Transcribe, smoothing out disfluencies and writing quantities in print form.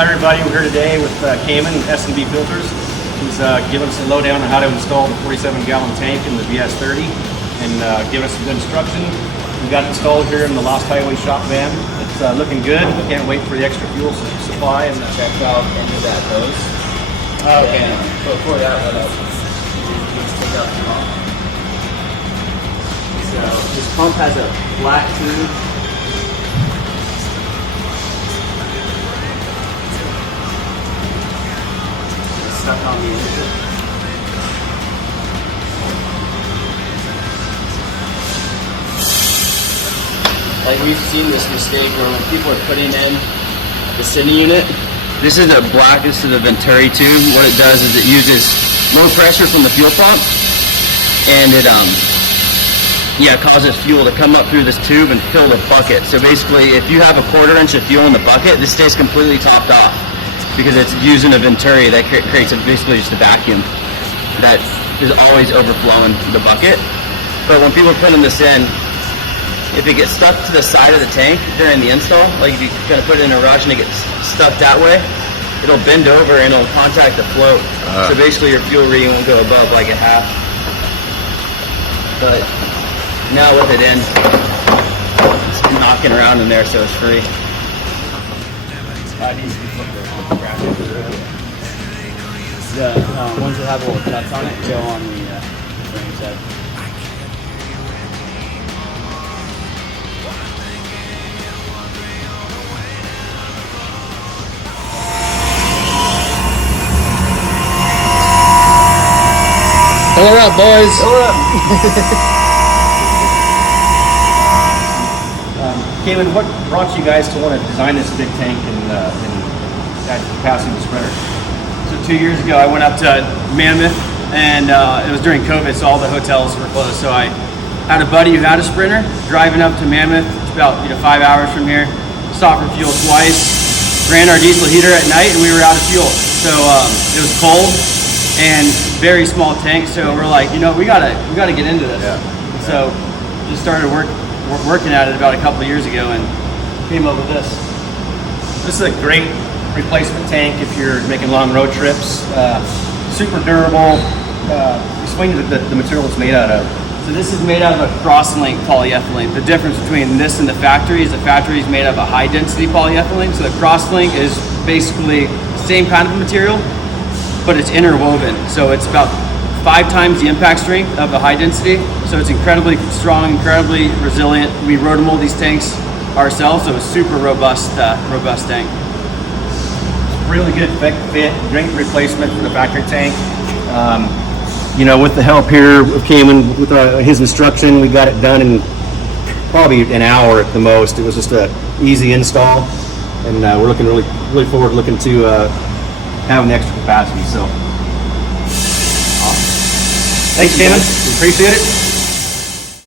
Hi everybody, we're here today with Cayman, S&B Filters. He's giving us a lowdown on how to install the 47-gallon tank in the VS30 and giving us some good instruction. We got it installed here in the Lost Highway shop van. It's looking good. We can't wait for the extra fuel supply. And check out into that hose. Okay. Before that, let's take out the pump. So this pump has a flat tube. Stuck on the engine. Like we've seen this mistake where when people are putting in the cine unit, this is the Venturi tube. What it does is it uses more pressure from the fuel pump, and it causes fuel to come up through this tube and fill the bucket. So basically, if you have a 1/4 inch of fuel in the bucket, this stays completely topped off, because it's using a Venturi that creates basically just a vacuum that is always overflowing the bucket. But when people are putting this in, if it gets stuck to the side of the tank during the install, like if you kind of put it in a rush and it gets stuck that way, it'll bend over and it'll contact the float. So basically your fuel reading will go above like a half. But now with it in, it's knocking around in there, so it's free. The ones that have little cuts on it go on the frame set. Fill her up, boys. Fill her up. Cayman, what brought you guys to want to design this big tank and add capacity to the Sprinter? So 2 years ago, I went up to Mammoth, and it was during COVID, so all the hotels were closed. So I had a buddy who had a Sprinter, driving up to Mammoth. It's about 5 hours from here. Stopped for fuel twice. Ran our diesel heater at night, and we were out of fuel. So it was cold and very small tank. So we're like, we gotta get into this. Yeah. So just started working at it about a couple of years ago, and came up with this. This is a great replacement tank if you're making long road trips. Super durable. Explain the material it's made out of. So this is made out of a cross-link polyethylene. The difference between this and the factory is made out of a high-density polyethylene. So the cross-link is basically the same kind of material, but it's interwoven. So it's about 5 times the impact strength of the high density. So it's incredibly strong, incredibly resilient. We rotomold these tanks ourselves, so it's super robust tank. Really good fit, great replacement for the factory tank. With the help here of Cayman, with his instruction, we got it done in probably an hour at the most. It was just an easy install, and we're looking really forward to having extra capacity. So, awesome. Thanks, Cayman. We appreciate it.